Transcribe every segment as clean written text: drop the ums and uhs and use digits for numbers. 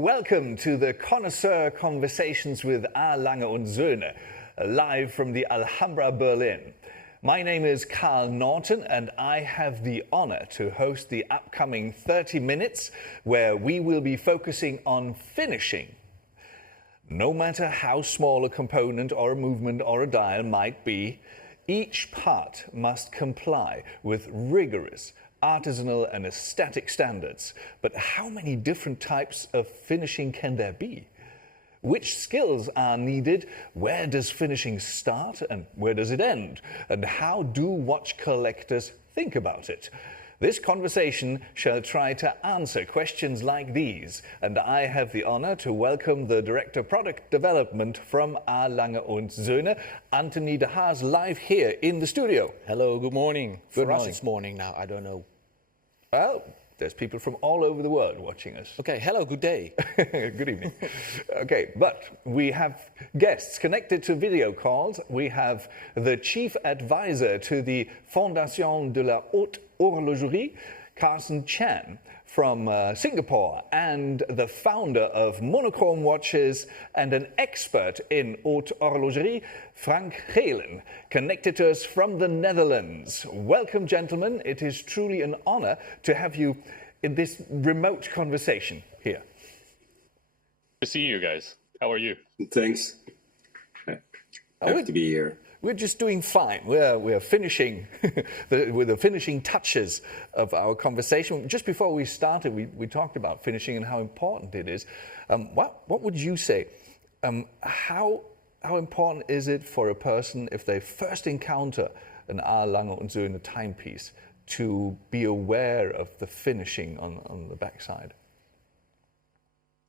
Welcome to the Connoisseur Conversations with a.lange Söhne, live from the Alhambra, Berlin. My name is Naughton, and I have the honor to host the upcoming 30 minutes where we will be focusing on finishing. No matter how small a component or a movement or a dial might be, each part must comply with rigorous artisanal and aesthetic standards. But how many different types of finishing can there be? Which skills are needed? Where does finishing start and where does it end? And how do watch collectors think about it? This conversation shall try to answer questions like these, and I have the honor to welcome the Director of Product Development from a.lange Söhne, Anthony de Haas, live here in the studio. Hello, good morning. Good For us morning. it's morning now, I don't know. Well, there's people from all over the world watching us. Okay, hello, good day. Good evening. Okay, but we have guests connected to video calls. We have the Chief Advisor to the Fondation de la Haute Horlogerie, Carson Chan from Singapore, and the founder of Monochrome Watches and an expert in haute horlogerie, Frank Geelen, connected to us from the Netherlands. Welcome, gentlemen. It is truly an honor to have you in this remote conversation here. To see you guys. How are you? Thanks. Happy to be here. We're just doing fine. We're finishing with the finishing touches of our conversation. Just before we started, we talked about finishing and how important it is. What would you say? How important is it for a person if they first encounter an a.lange Söhne timepiece to be aware of the finishing on the backside?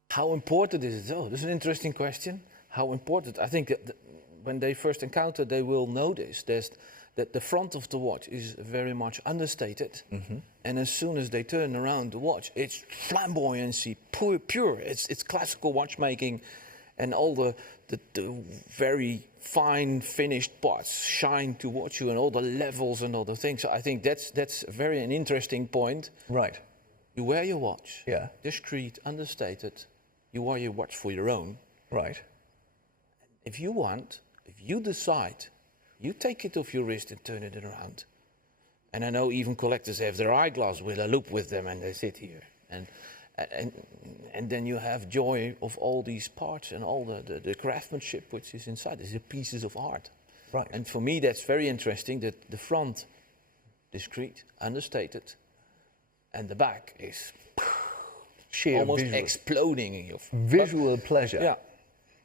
How important is it? Oh, this is an interesting question. How important? I think that when they first encounter, they will notice that the front of the watch is very much understated. Mm-hmm. And as soon as they turn around the watch, it's flamboyancy, pure. It's classical watchmaking, and all the very fine finished parts shine to watch you, and all the levels and all the things. So I think that's an interesting point. Right. You wear your watch. Yeah. Discreet, understated. You wear your watch for your own. Right. If you decide, you take it off your wrist and turn it around. And I know even collectors have their eyeglass with a loop with them, and they sit here. And then you have joy of all these parts and all the craftsmanship which is inside. These are pieces of art. Right. And for me, that's very interesting, that the front, discreet, understated, and the back is Sheer almost visual. Exploding in your Visual pleasure. Yeah.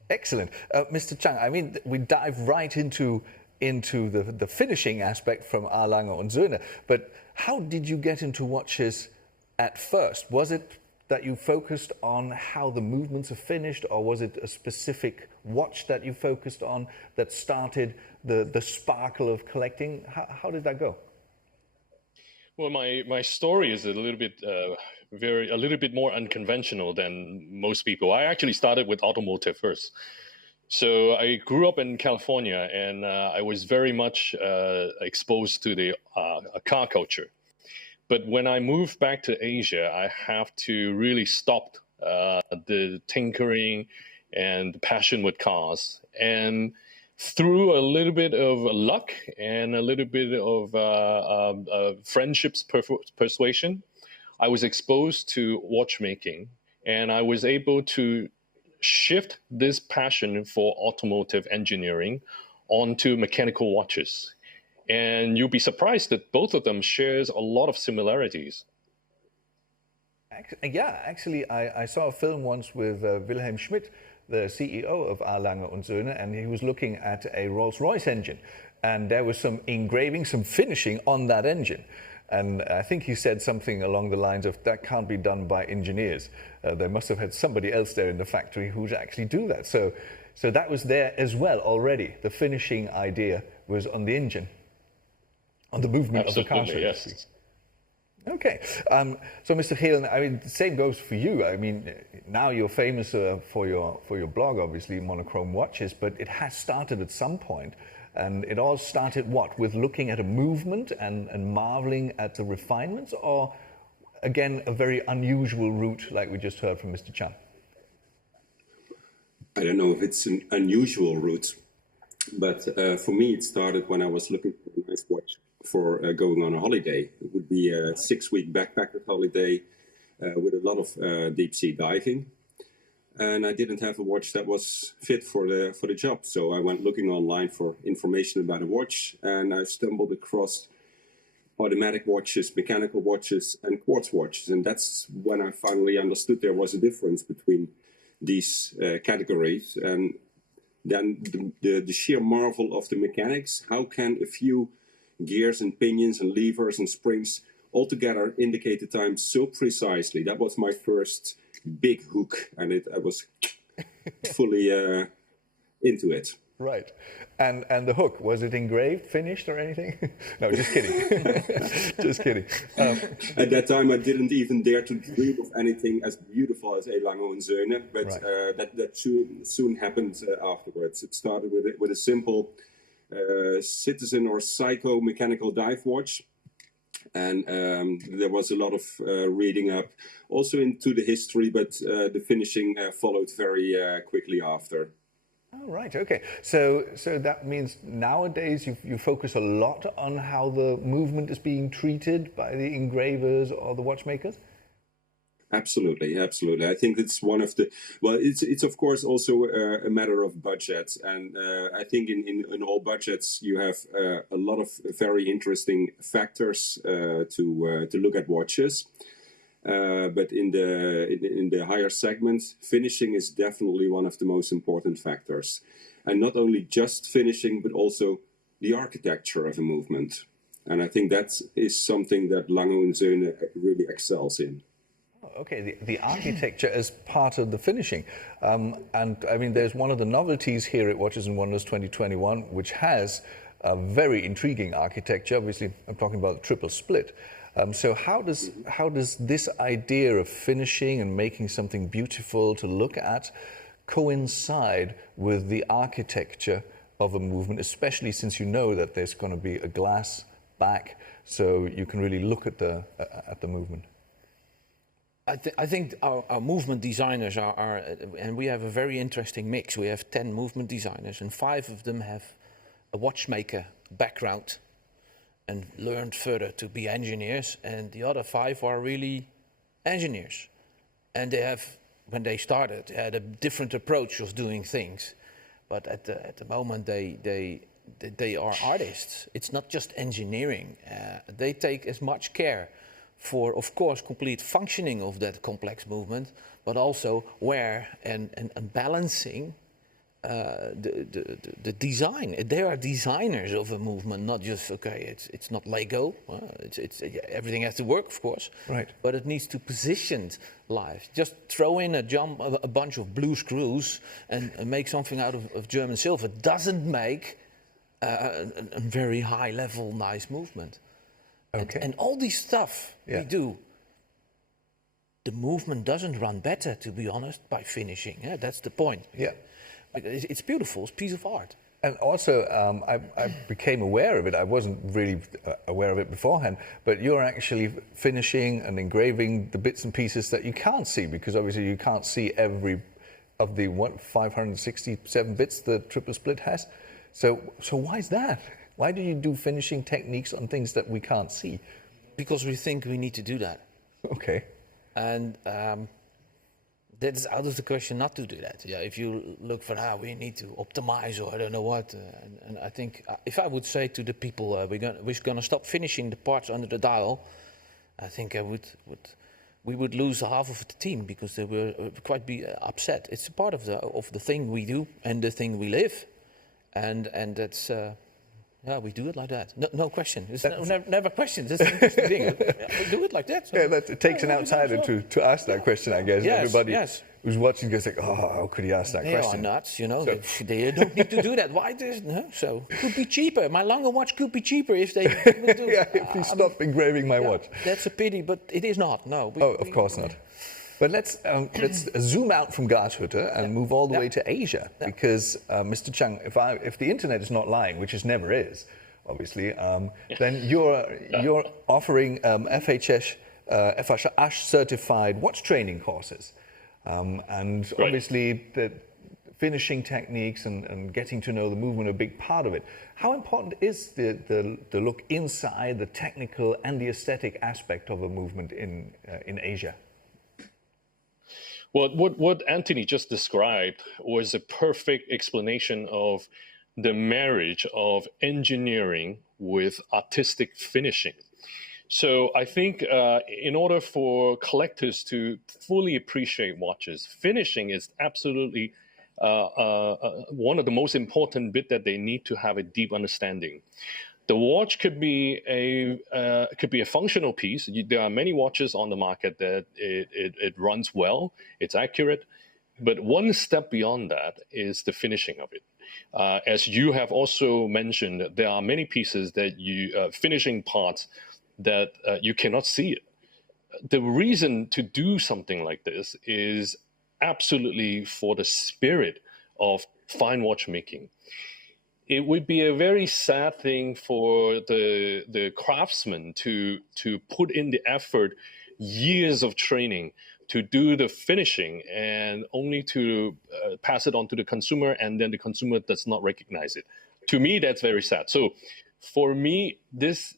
Excellent. Mr. Chang, I mean, we dive right into the finishing aspect from a.lange Söhne, but how did you get into watches at first? Was it that you focused on how the movements are finished, or was it a specific watch that you focused on that started the sparkle of collecting? How did that go? Well, my story is a little bit more unconventional than most people. I actually started with automotive first. So I grew up in California, and I was very much exposed to the car culture. But when I moved back to Asia, I have to really stop the tinkering and the passion with cars. And through a little bit of luck and a little bit of friendships persuasion, I was exposed to watchmaking, and I was able to shift this passion for automotive engineering onto mechanical watches. And you'll be surprised that both of them shares a lot of similarities. Yeah, actually, I saw a film once with Wilhelm Schmidt, the CEO of a.lange Söhne, and he was looking at a Rolls-Royce engine, and there was some engraving, some finishing on that engine. And I think you said something along the lines of that can't be done by engineers. They must have had somebody else there in the factory who would actually do that. So that was there as well already. The finishing idea was on the engine, on the movement of the car. Yes. Okay, so Mr. Geelen, I mean, the same goes for you. I mean, now you're famous for your blog, obviously, Monochrome Watches, but it has started at some point, and it all started what, with looking at a movement and marveling at the refinements, or again a very unusual route like we just heard from Mr. Chan? I don't know if it's an unusual route, but for me it started when I was looking for a nice watch for going on a holiday. It would be a 6-week backpacker holiday with a lot of deep sea diving, and I didn't have a watch that was fit for the job. So I went looking online for information about a watch, and I stumbled across automatic watches, mechanical watches, and quartz watches, and that's when I finally understood there was a difference between these categories. And then the sheer marvel of the mechanics. How can a few gears and pinions and levers and springs all together indicate the time so precisely? That was my first big hook, and I was fully into it. Right. And the hook, was it engraved, finished, or anything? No, just kidding. Just kidding. At that time, I didn't even dare to dream of anything as beautiful as a.lange Söhne, but right. that soon happened afterwards. It started with a simple citizen or psycho mechanical dive watch. And there was a lot of reading up also into the history, but the finishing followed very quickly after. Oh, right, okay. So that means nowadays you focus a lot on how the movement is being treated by the engravers or the watchmakers? Absolutely. I think it's one of the, well, it's of course also a matter of budget. And I think in all budgets you have a lot of very interesting factors to look at watches. But in the higher segments, finishing is definitely one of the most important factors. And not only just finishing, but also the architecture of a movement. And I think that is something that Lange Söhne really excels in. Okay, the architecture as part of the finishing. And I mean, there's one of the novelties here at Watches and Wonders 2021, which has a very intriguing architecture. Obviously, I'm talking about the triple split. So how does this idea of finishing and making something beautiful to look at coincide with the architecture of a movement, especially since you know that there's going to be a glass back, so you can really look at the movement? I think our movement designers are, and we have a very interesting mix. We have 10 movement designers, and 5 of them have a watchmaker background and learned further to be engineers, and the other 5 are really engineers. And they have, when they started, had a different approach of doing things. But at the moment, they are artists. It's not just engineering. They take as much care for, of course, complete functioning of that complex movement, but also where and balancing the design. They are designers of a movement, not just, okay, it's not Lego. Everything has to work, of course. Right. But it needs to position life. Just throw in a bunch of blue screws and make something out of German silver doesn't make a very high level, nice movement. Okay. And all this stuff we do, the movement doesn't run better, to be honest, by finishing. Yeah, that's the point. Yeah. It's beautiful. It's a piece of art. And also, I became aware of it. I wasn't really aware of it beforehand, but you're actually finishing and engraving the bits and pieces that you can't see, because obviously you can't see every of the 567 bits the triple split has. So why is that? Why do you do finishing techniques on things that we can't see? Because we think we need to do that. Okay. And that is out of the question not to do that. Yeah, if you look for we need to optimize or I don't know what, and I think if I would say to the people we're gonna stop finishing the parts under the dial, I think we would lose half of the team because they would quite be upset. It's a part of the thing we do and the thing we live, and that's Yeah, we do it like that. No question. It's never questions. That's the interesting thing. Yeah, we do it like that. So. Yeah, it takes an outsider to ask that question, I guess. Yes, Everybody yes. who's watching goes like, oh, how could he ask that They question? are nuts, you know. They don't need to do that. Why this? No? So it could be cheaper. My Lange watch could be cheaper if they would do. Yeah, if he stopped engraving my watch. That's a pity, but it is not. No. Of course not. But let's zoom out from Glashütte and move all the way to Asia, because Mr. Chang, if the internet is not lying, which it never is, obviously, then you're offering FHH certified watch training courses, and Right. obviously the finishing techniques and getting to know the movement are a big part of it. How important is the look inside, the technical and the aesthetic aspect of a movement in Asia? Well, what Anthony just described was a perfect explanation of the marriage of engineering with artistic finishing. So I think in order for collectors to fully appreciate watches, finishing is absolutely one of the most important bit that they need to have a deep understanding. The watch could be a functional piece. There are many watches on the market that it runs well, it's accurate, but one step beyond that is the finishing of it. As you have also mentioned, there are many pieces that finishing parts that you cannot see it. The reason to do something like this is absolutely for the spirit of fine watchmaking. It would be a very sad thing for the craftsman to put in the effort, years of training to do the finishing, and only to pass it on to the consumer, and then the consumer does not recognize it. To me, that's very sad. So for me, this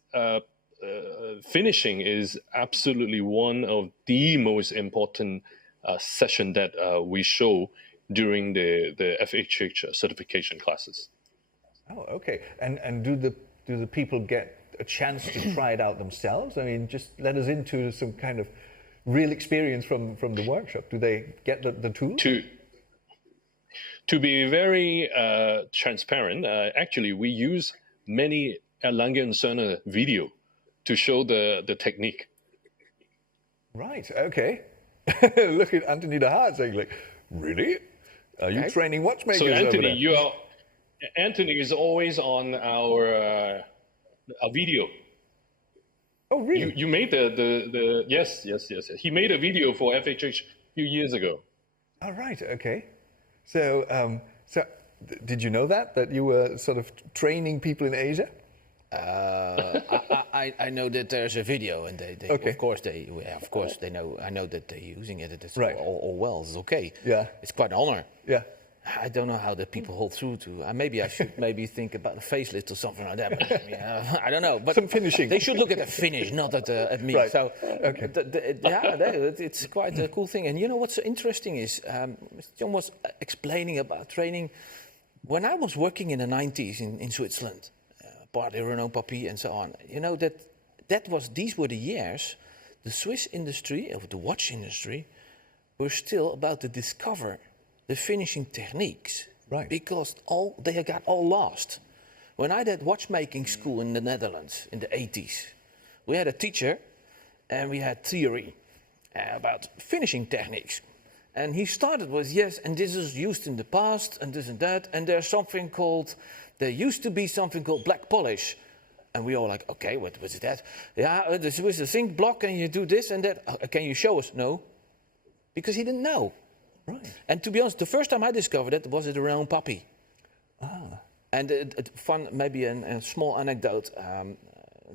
finishing is absolutely one of the most important session that we show during the FHH certification classes. Oh, okay. And do the people get a chance to try it out themselves? I mean, just let us into some kind of real experience from the workshop. Do they get the tools? To be very transparent, actually, we use many Lange Söhne video to show the technique. Right. Okay. Look at Anthony de Haas saying, like, really? Are you training watchmakers So Anthony, over there? Anthony is always on our video. Oh, really? You made the yes. He made a video for FHH a few years ago. All right. Okay. So, did you know that you were sort of training people in Asia? I know that there's a video, and they Okay. of course they know. I know that they're using it. It's Right. all well. It's okay. Yeah. It's quite an honor. Yeah. I don't know how the people hold through to. Maybe I should think about a facelift or something like that. But, I don't know. But Some finishing. They should look at the finish, not at me. Right. So Okay. it's quite a cool thing. And you know what's so interesting is Mr. John was explaining about training. When I was working in the 90s in Switzerland, partly Renault Papy and so on, you know these were the years the Swiss industry, or the watch industry, were still about to discover the finishing techniques, Right. because they got all lost. When I did watchmaking school in the Netherlands in the 80s, we had a teacher and we had theory about finishing techniques. And he started with, yes, and this is used in the past and this and that, and there used to be something called black polish. And we all like, okay, what was that? Yeah, this was a zinc block and you do this and that. Can you show us? No, because he didn't know. Right. And to be honest, the first time I discovered it was at the Renault Papy. And fun, maybe a small anecdote. A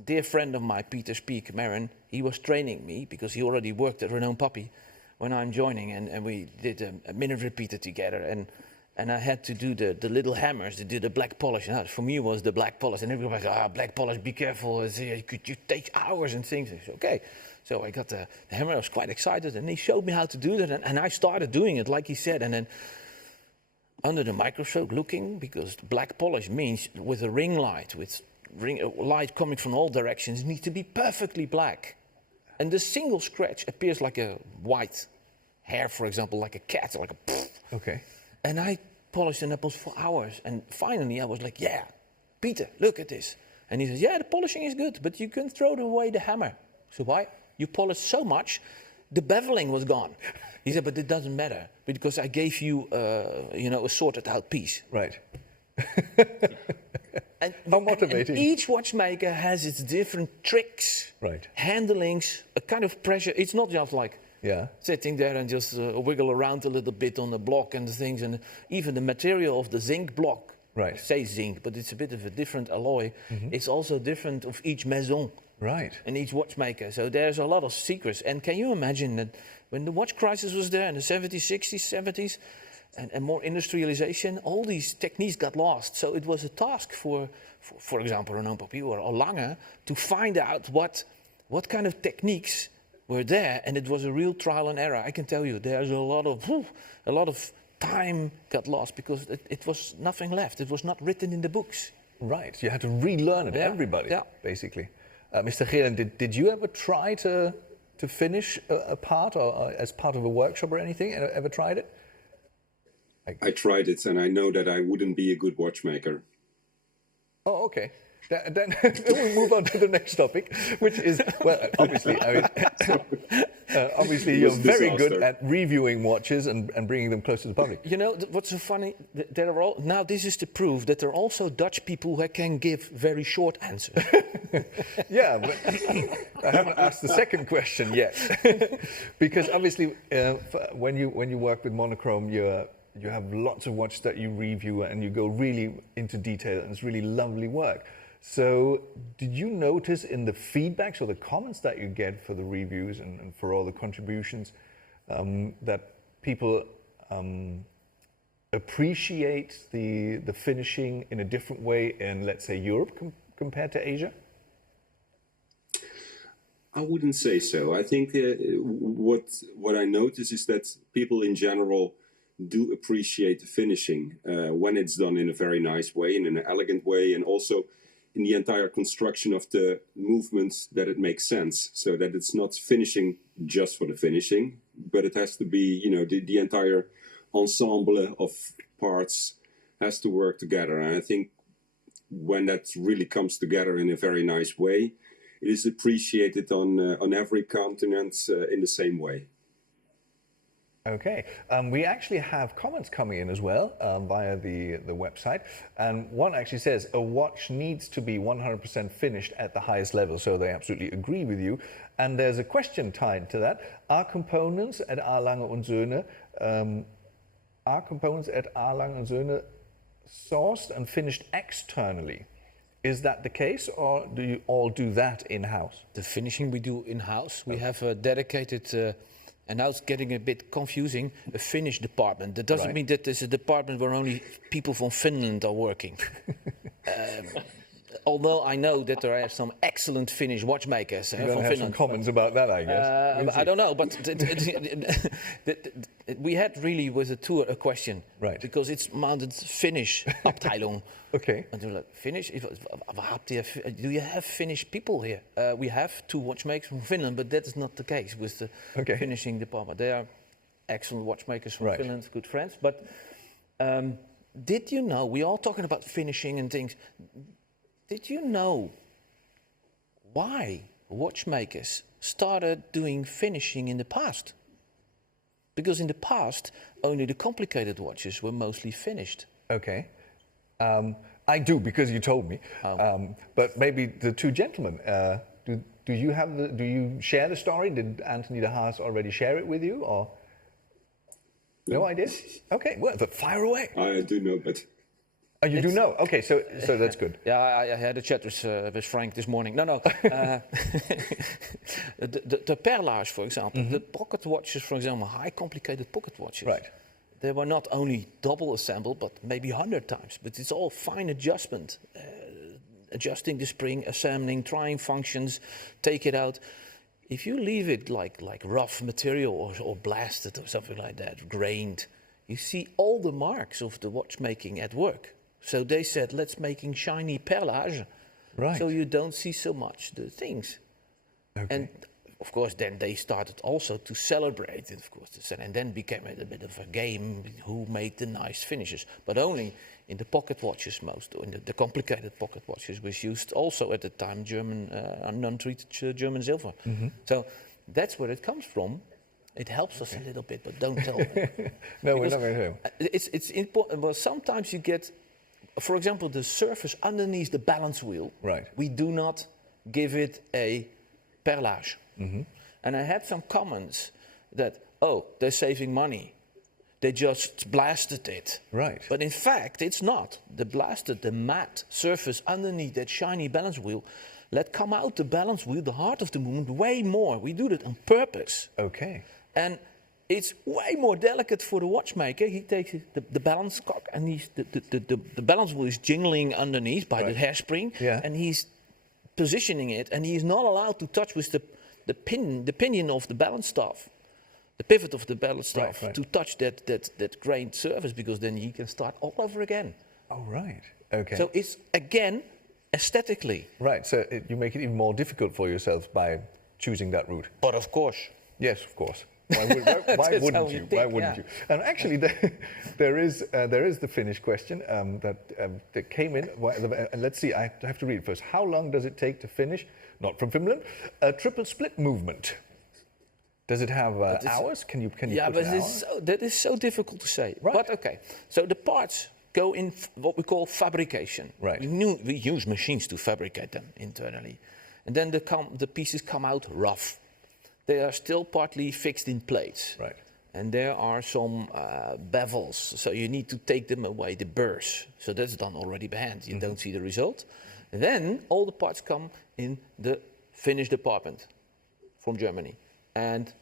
dear friend of mine, Peter Speak, Marin, he was training me because he already worked at Renault Papy when I'm joining, and we did a minute repeater together. And I had to do the little hammers, to do the black polish. And for me, it was the black polish. And everybody was like, black polish, be careful. You take hours and things. I said, okay. So I got the hammer. I was quite excited. And he showed me how to do that. And I started doing it, like he said. And then under the microscope looking, because black polish means with a ring light, light coming from all directions, it needs to be perfectly black. And the single scratch appears like a white hair, for example, like a cat, like a pfft. Okay. And I polished the nipples for hours. And finally I was like, yeah, Peter, look at this. And he says, yeah, the polishing is good, but you can throw away the hammer. So why? You polished so much, the beveling was gone. He said, but it doesn't matter, because I gave you, a sorted out piece. Right. And, How motivating. and each watchmaker has its different tricks, Right. handlings, a kind of pressure. It's not just like sitting there and just wiggle around a little bit on the block and the things, and even the material of the zinc block. Right. I say zinc, but it's a bit of a different alloy. It's also different of each maison. Right. And each watchmaker. So there's a lot of secrets. And can you imagine that when the watch crisis was there in the 70s, 60s, 70s, and more industrialization, all these techniques got lost. So it was a task for example, Renaud Papier or Lange to find out what kind of techniques were there. And it was a real trial and error. I can tell you, there's a lot of time got lost because it was nothing left. It was not written in the books. Right. You had to relearn it, everybody, basically. Mr. Geelen, did you ever try to finish a part or as part of a workshop or anything? Ever tried it? I tried it, and I know that I wouldn't be a good watchmaker. Oh, okay. Then we'll move on to the next topic, which is, well, obviously, obviously you're very good at reviewing watches and bringing them close to the public. You know, what's so funny? Now this is to prove that there are also Dutch people who can give very short answers. Yeah, but I haven't asked the second question yet. Because obviously, when you work with monochrome, you have lots of watches that you review and you go really into detail, and it's really lovely work. So did you notice in the feedbacks or the comments that you get for the reviews and for all the contributions that people appreciate the finishing in a different way in, let's say, Europe compared to Asia? I wouldn't say so. I think what I notice is that people in general do appreciate the finishing when it's done in a very nice way, in an elegant way, and also in the entire construction of the movements, that it makes sense, so that it's not finishing just for the finishing, but it has to be, the entire ensemble of parts has to work together. And I think when that really comes together in a very nice way, it is appreciated on every continent in the same way. Okay, we actually have comments coming in as well via the website, and one actually says a watch needs to be 100% finished at the highest level, so they absolutely agree with you. And there's a question tied to that: are components at a.lange Söhne sourced and finished externally? Is that the case, or do you all do that in-house? The finishing we do in-house. We have a dedicated. And now it's getting a bit confusing, a Finnish department. That doesn't mean that there's a department where only people from Finland are working. Although I know that there are some excellent Finnish watchmakers from Finland. Have some comments about that, I guess. I don't know, but we had really with the tour a question. Right. Because it's mounted Finnish Abteilung. Okay. And they're like, Finnish? Do you have Finnish people here? We have 2 watchmakers from Finland, but that is not the case with the finishing department. They are excellent watchmakers from Finland, good friends. But did you know, we're all talking about finishing and things. Did you know why watchmakers started doing finishing in the past? Because in the past, only the complicated watches were mostly finished. Okay. I do, because you told me. But maybe the 2 gentlemen, do you share the story? Did Anthony de Haas already share it with you, or no idea? Okay, well, but fire away. I do know, but. Oh, you do know? Okay, so that's good. Yeah, I had a chat with Frank this morning. No. The perlage, for example, the pocket watches, for example, high complicated pocket watches. Right. They were not only double assembled, but maybe 100 times. But it's all fine adjustment, adjusting the spring, assembling, trying functions, take it out. If you leave it like rough material or blasted or something like that, grained, you see all the marks of the watchmaking at work. So they said, let's making shiny perlage, so you don't see so much the things. Okay. And of course, then they started also to celebrate it, of course, and then became a bit of a game who made the nice finishes. But only in the pocket watches in the complicated pocket watches was used also at the time German, non-treated German silver. So that's where it comes from. It helps us a little bit, but don't tell them. No, we're not going to. It's important. Well, sometimes you get, for example, the surface underneath the balance wheel. Right. We do not give it a perlage. And I had some comments that, oh, they're saving money. They just blasted it. Right. But in fact, it's not. The matte surface underneath that shiny balance wheel let come out the balance wheel, the heart of the movement, way more. We do that on purpose. Okay. And it's way more delicate for the watchmaker. He takes the balance cock and the balance wheel is jingling underneath by the hairspring. Yeah. And he's positioning it, and he's not allowed to touch with the pinion of the balance staff, the pivot of the balance staff, to touch that grained surface, because then he can start all over again. Oh, right. Okay. So it's, again, aesthetically. Right, so you make it even more difficult for yourself by choosing that route. But of course. Yes, of course. Why wouldn't you? Why wouldn't you? And actually, there is the Finnish question that came in. Let's see. I have to read it first. How long does it take to finish? Not from Finland. A triple split movement. Does it have hours? Can you yeah, put but an hour? that is so difficult to say. Right. But okay, so the parts go in what we call fabrication. Right. We use machines to fabricate them internally, and then the pieces come out rough. They are still partly fixed in plates. Right. And there are some bevels, so you need to take them away, the burrs. So that's done already by hand. You don't see the result. And then all the parts come in the finished department from Germany. And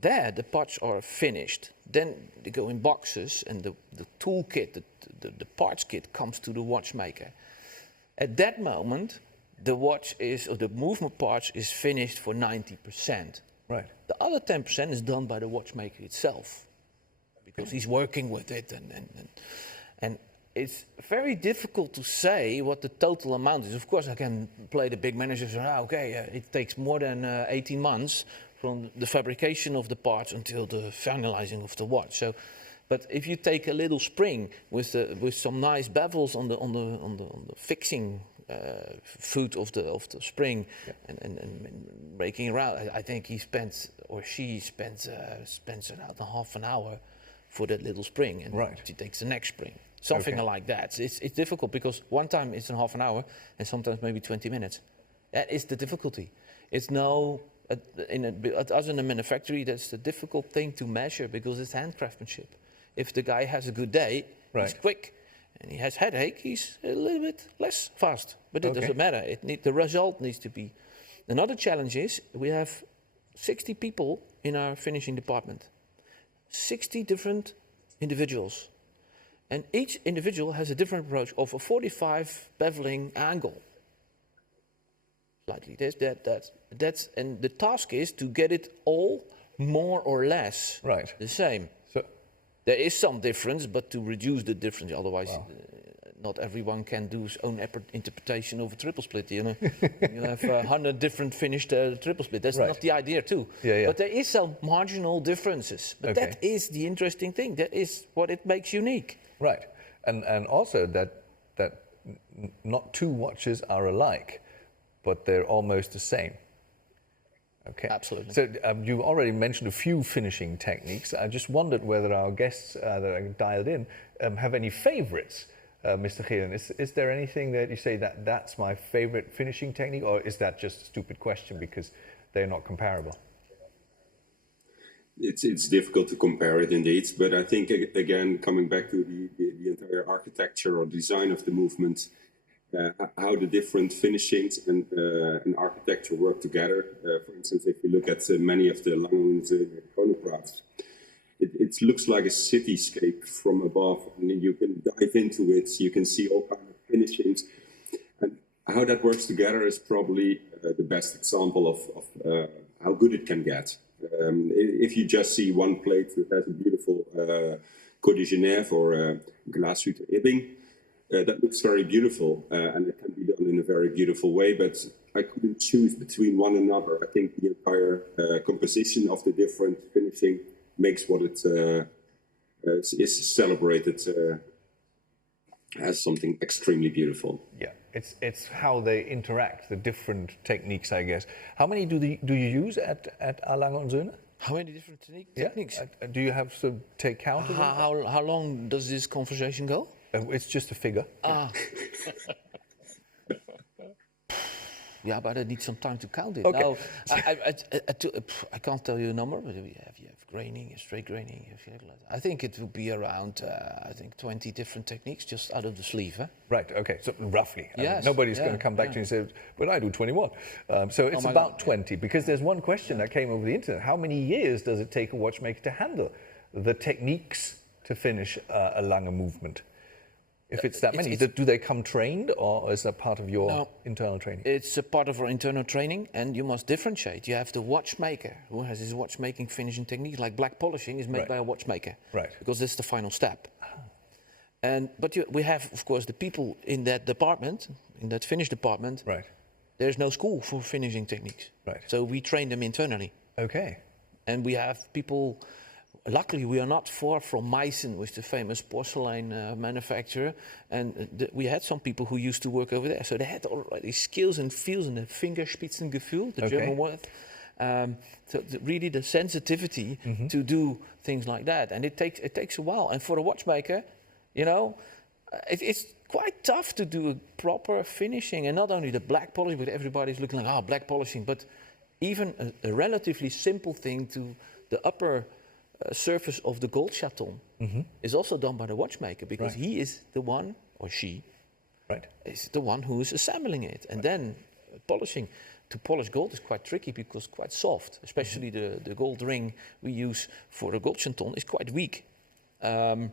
there the parts are finished. Then they go in boxes, and the toolkit, the parts kit comes to the watchmaker. At that moment, the watch or the movement parts is finished for 90%. Right. The other 10% is done by the watchmaker itself, because he's working with it, and it's very difficult to say what the total amount is. Of course, I can play the big manager and say, it takes more than 18 months from the fabrication of the parts until the finalizing of the watch. So, but if you take a little spring with some nice bevels on the fixing foot of the spring, and breaking around, I think he spends, or she spends around half an hour for that little spring, and she takes the next spring, something like that. It's difficult, because one time it's in half an hour, and sometimes maybe 20 minutes. That is the difficulty. It's as in a manufactory, that's the difficult thing to measure, because it's hand craftsmanship. If the guy has a good day, he's quick. And he has headache, he's a little bit less fast. But it doesn't matter. The result needs to be. Another challenge is we have 60 people in our finishing department. 60 different individuals. And each individual has a different approach of a 45 beveling angle. Slightly this, that. And the task is to get it all more or less the same. There is some difference, but to reduce the difference, otherwise not everyone can do his own interpretation of a triple split. You know, you have 100 different finished triple split. That's not the idea, too. But there is some marginal differences. But that is the interesting thing. That is what it makes unique. Right, and also that not two watches are alike, but they're almost the same. Okay. Absolutely. So you already mentioned a few finishing techniques. I just wondered whether our guests that are dialed in have any favorites. Mr. Geelen, is there anything that you say that's my favorite finishing technique, or is that just a stupid question because they're not comparable? It's difficult to compare it indeed, but I think, again, coming back to the entire architecture or design of the movement, how the different finishings and architecture work together. For instance, if you look at many of the Lange Söhne chronographs, it looks like a cityscape from above, and you can dive into it. You can see all kinds of finishings, and how that works together is probably the best example of how good it can get. If you just see one plate that has a beautiful Côte de Genève or Glashütte Ibbing, that looks very beautiful, and it can be done in a very beautiful way. But I couldn't choose between one another. I think the entire composition of the different finishing makes what it is celebrated as something extremely beautiful. Yeah, it's how they interact, the different techniques, I guess. How many do you use at a.lange und Söhne? How many different techniques? Yeah. Do you have to take count of them? How long does this conversation go? It's just a figure. Yeah, but I need some time to count it. Okay. Now, I can't tell you a number, but you have graining, straight graining. I think it will be around, 20 different techniques just out of the sleeve. Huh? Right, okay, so roughly. I mean, Yes, nobody's going to come back to you and say, but I do 21. So it's about 20, because there's one question that came over the internet. How many years does it take a watchmaker to handle the techniques to finish a Lange movement? If it's that many, do they come trained, or is that part of your internal training? It's a part of our internal training, and you must differentiate. You have the watchmaker who has his watchmaking finishing techniques, like black polishing is made by a watchmaker, right? Because that's the final step. But we have, of course, the people in that department, in that finish department. Right. There's no school for finishing techniques, right? So we train them internally. Okay. And we have people. Luckily, we are not far from Meissen, which is the famous porcelain manufacturer, and we had some people who used to work over there. So they had already skills and feels and the Fingerspitzengefühl, the German word. So really the sensitivity to do things like that, and it takes a while. And for a watchmaker, it's quite tough to do a proper finishing, and not only the black polish, but everybody's looking like black polishing, but even a relatively simple thing to the upper surface of the gold chaton is also done by the watchmaker, because he is the one, or she, is the one who is assembling it. And then polishing. To polish gold is quite tricky because it's quite soft, especially the gold ring we use for the gold chaton is quite weak. And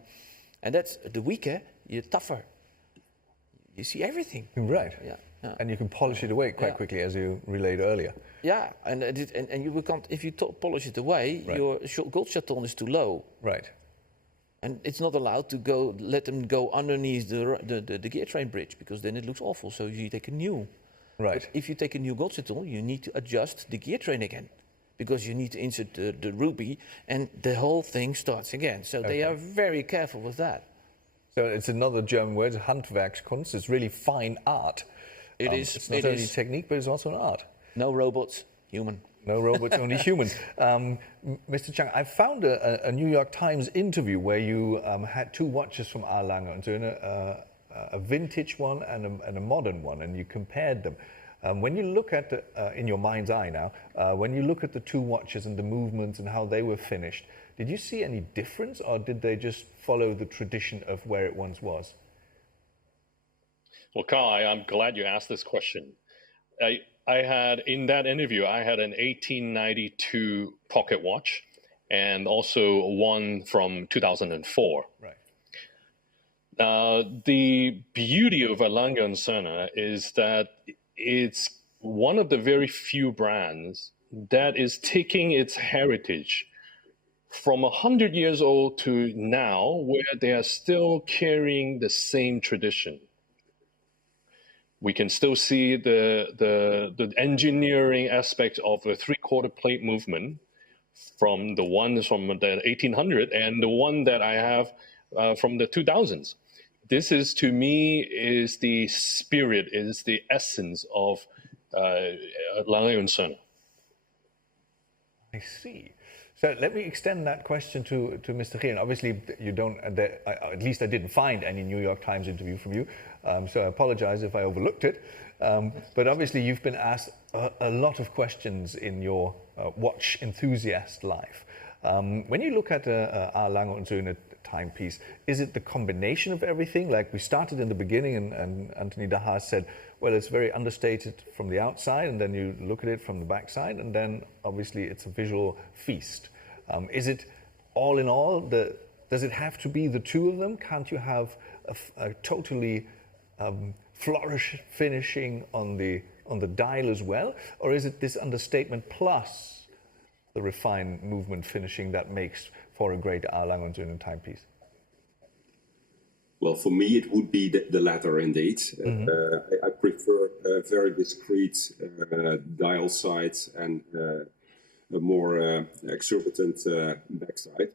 that's the weaker, you're tougher. You see everything. Right. Yeah. And you can polish it away quite quickly, as you relayed earlier. Yeah, and you can't, if you polish it away, your gold chaton is too low. Right. And it's not allowed to let them go underneath the gear train bridge, because then it looks awful. So you take a new. Right. But if you take a new gold chaton, you need to adjust the gear train again, because you need to insert the ruby, and the whole thing starts again. So they are very careful with that. So it's another German word, Handwerkskunst. It's really fine art. It is. It's not only technique, but it's also an art. No robots, human. No robots, only humans. Mr. Chang, I found a New York Times interview where you had two watches from a.lange und Söhne, a vintage one and a modern one, and you compared them. When you look at, in your mind's eye now, when you look at the two watches and the movements and how they were finished, did you see any difference, or did they just follow the tradition of where it once was? Well, Carl, I'm glad you asked this question. I had, in that interview, I had an 1892 pocket watch and also one from 2004. Right. The beauty of a.lange und Söhne is that it's one of the very few brands that is taking its heritage from 100 years old to now, where they are still carrying the same tradition. We can still see the engineering aspect of the three-quarter plate movement from the ones from the 1800 and the one that I have from the 2000s. This is, to me, is the spirit, is the essence of Lange und Söhne. I see. So let me extend that question to Mr. Geelen. Obviously, you don't, at least I didn't find any New York Times interview from you, so I apologize if I overlooked it. But obviously, you've been asked a lot of questions in your watch enthusiast life. When you look at a.lange und Söhne timepiece, is it the combination of everything? Like we started in the beginning, and Anthony de Haas said, well, it's very understated from the outside, and then you look at it from the backside, and then obviously it's a visual feast. Is it all in all, does it have to be the two of them? Can't you have a totally flourish finishing on the dial as well? Or is it this understatement plus the refined movement finishing that makes for a great a.lange und Söhne timepiece? Well, for me, it would be the latter indeed. I prefer very discrete dial sides and a more exorbitant backside.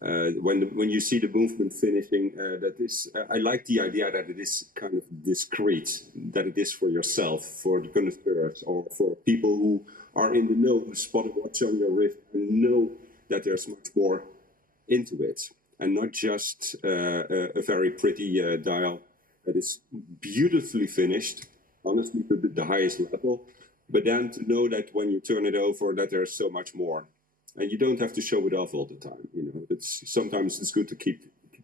When you see the movement finishing, that is, I like the idea that it is kind of discreet, that it is for yourself, for the connoisseurs, or for people who are in the know, who spot a watch on your wrist and know that there's much more into it, and not just a very pretty dial that is beautifully finished, honestly, to the highest level, but then to know that when you turn it over, that there's so much more. And you don't have to show it off all the time. Sometimes it's good to keep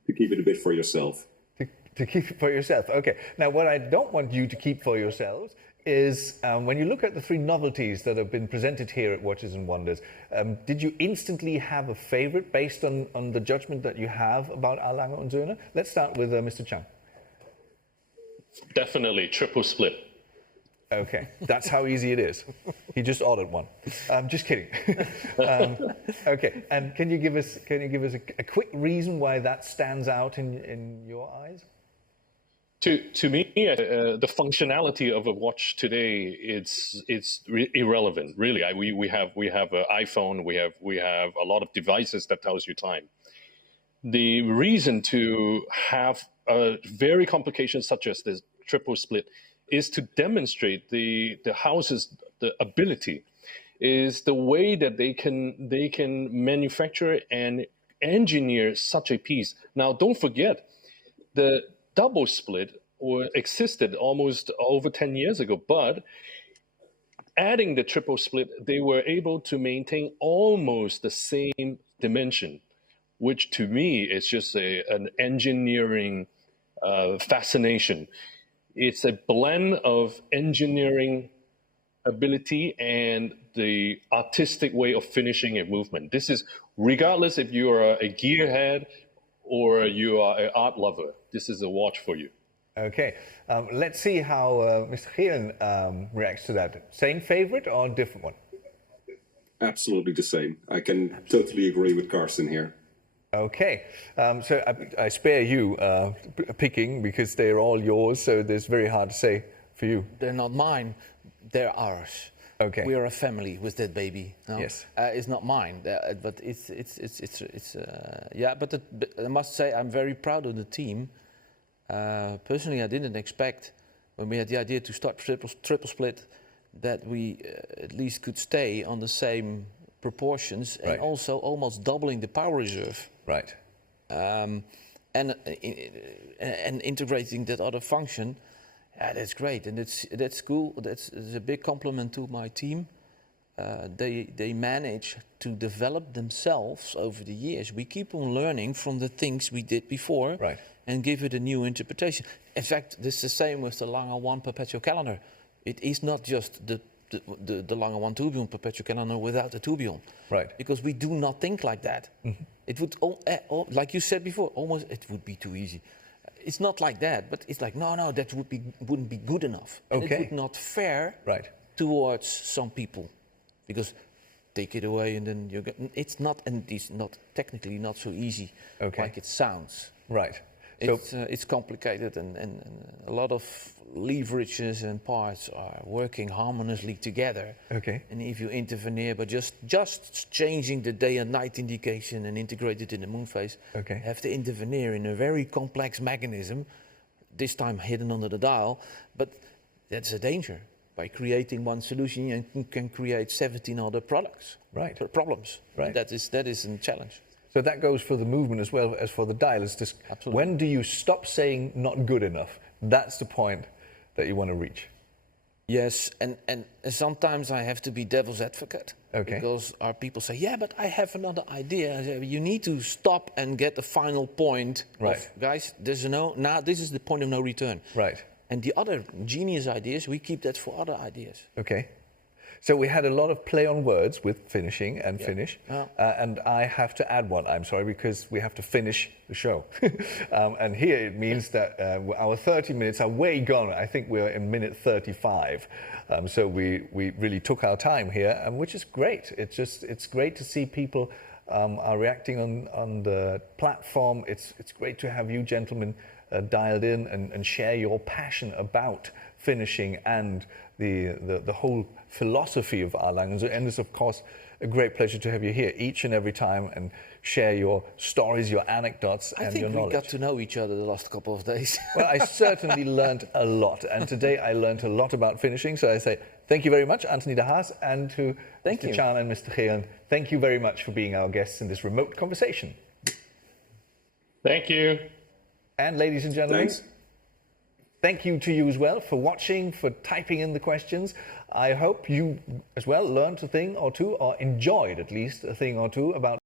it a bit for yourself. To keep it for yourself. Okay. Now, what I don't want you to keep for yourselves is when you look at the 3 novelties that have been presented here at Watches and Wonders, did you instantly have a favorite based on the judgment that you have about a.lange and Söhne? Let's start with Mr. Chang. Definitely triple split. Okay, that's how easy it is. He just ordered one. Just kidding. Okay, and can you give us a quick reason why that stands out in your eyes? To me, the functionality of a watch today, it's irrelevant. Really, we have an iPhone, we have a lot of devices that tells you time. The reason to have a very complication such as this triple split is to demonstrate the house's the ability, is the way that they can manufacture and engineer such a piece. Now, don't forget, the double split existed almost over 10 years ago, but adding the triple split, they were able to maintain almost the same dimension, which to me is just an engineering fascination. It's a blend of engineering ability and the artistic way of finishing a movement. This is regardless if you are a gearhead or you are an art lover, this is a watch for you. Okay, let's see how Mr. Geelen reacts to that. Same favorite or different one? Absolutely the same. I can totally agree with Carsten here. Okay, so I spare you picking because they're all yours, so it's very hard to say for you. They're not mine, they're ours. Okay. We are a family with that baby. No? Yes. It's not mine, but it's yeah. But I must say I'm very proud of the team. Personally, I didn't expect when we had the idea to start triple split that we at least could stay on the same proportions and right. also almost doubling the power reserve. Right. And integrating that other function. Yeah, that's great, and that's cool. That's a big compliment to my team. They manage to develop themselves over the years. We keep on learning from the things we did before, right. and give it a new interpretation. In fact, this is the same with the Lange 1 perpetual calendar. It is not just the Lange 1 tourbillon perpetual calendar without a tourbillon, right? Because we do not think like that. Mm-hmm. It would, like you said before, almost it would be too easy. It's not like that, but it's like no, that wouldn't be good enough. And okay. It would not fair right. towards some people, because take it away and then you get. It's not, and it's not technically not so easy, okay. like it sounds. Right. It's complicated, and a lot of leverages and parts are working harmoniously together. Okay. And if you intervene by just changing the day and night indication and integrate it in the moon phase, okay. have to intervene in a very complex mechanism, this time hidden under the dial. But that's a danger. By creating one solution, you can create 17 other problems. Right. That is a challenge. So that goes for the movement as well as for the dial. It's just absolutely. When do you stop saying not good enough? That's the point that you want to reach. Yes, and sometimes I have to be devil's advocate. Okay. Because our people say, yeah, but I have another idea. I say, you need to stop and get the final point. Right. Of, guys, this is the point of no return. Right. And the other genius ideas, we keep that for other ideas. Okay. So we had a lot of play on words with finishing and finish. And I have to add one, I'm sorry, because we have to finish the show. And here it means that our 30 minutes are way gone. I think we're in minute 35. So we really took our time here, which is great. It's great to see people are reacting on the platform. It's great to have you gentlemen dialed in and share your passion about finishing and the whole philosophy of a.lange. And it's, of course, a great pleasure to have you here each and every time and share your stories, your anecdotes, and your knowledge. I think we got to know each other the last couple of days. Well, I certainly learned a lot, and today I learned a lot about finishing. So I say thank you very much, Anthony de Haas, and to Mr. Chan and Mr. Geelen. Thank you very much for being our guests in this remote conversation. Thank you. And ladies and gentlemen, Thanks. thank you to you as well for watching, for typing in the questions. I hope you as well learned a thing or two, or enjoyed at least a thing or two about